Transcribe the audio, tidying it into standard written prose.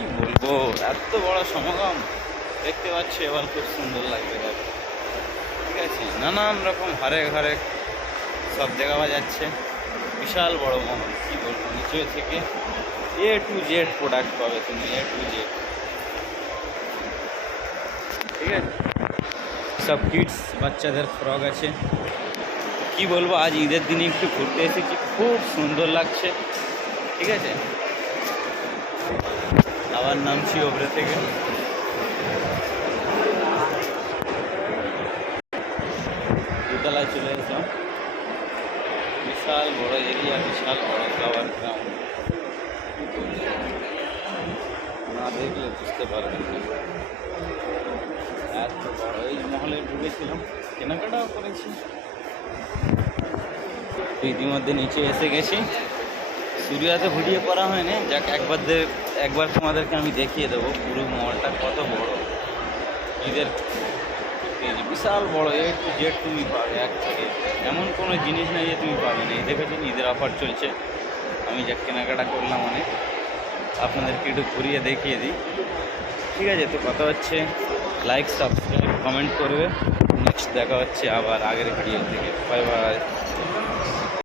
কি বলবো, এত বড় সমাগম দেখতে পাচ্ছি, এবার খুব সুন্দর লাগবে দেখো। ঠিক আছে, নানান রকম হরেক হরেক সব দেখা যাচ্ছে। বিশাল বড় মহল, কি বলবো, নিচে থেকে A to Z প্রোডাক্ট পাবে তুমি, A to Z। ঠিক আছে, সব কিডস বাচ্চাদের ফ্রক আছে। কি বলবো, আজ ঈদের দিনে একটু ঘুরতে এসেছি, খুব সুন্দর লাগছে। ঠিক আছে, আবার নামছি ওপরে থেকে। দোতলায় চলে এসলাম। বিশাল বড় এরিয়া, বিশাল বড় ফ্লাওয়ার গ্রাউন্ড, না দেখলে বুঝতে পারবেন না এত বড়। এই মহলে ঢুকেছিলাম, কেনাকাটাও করেছি। ইতিমধ্যে নিচে এসে গেছি। সূর্যাতে ভিডিও করা হয়নি, যাক একবার তোমাদেরকে আমি দেখিয়ে দেবো পুরো মহলটা কত বড়। ঈদের বিশাল বড়, A to Z তুমি পাবে এক থেকে। এমন কোনো জিনিস নেই যে তুমি পাবে না। এই দেখেছেন, ঈদের অফার চলছে। আমি যা কেনাকাটা করলাম অনেক, আপনাদেরকে একটু ঘুরিয়ে দেখিয়ে দিই। ঠিক আছে, তো কথা হচ্ছে, লাইক সাবস্ক্রাইব কমেন্ট করবে। নেক্সট দেখা হচ্ছে আবার আগের ভিডিও থেকে। Bye bye.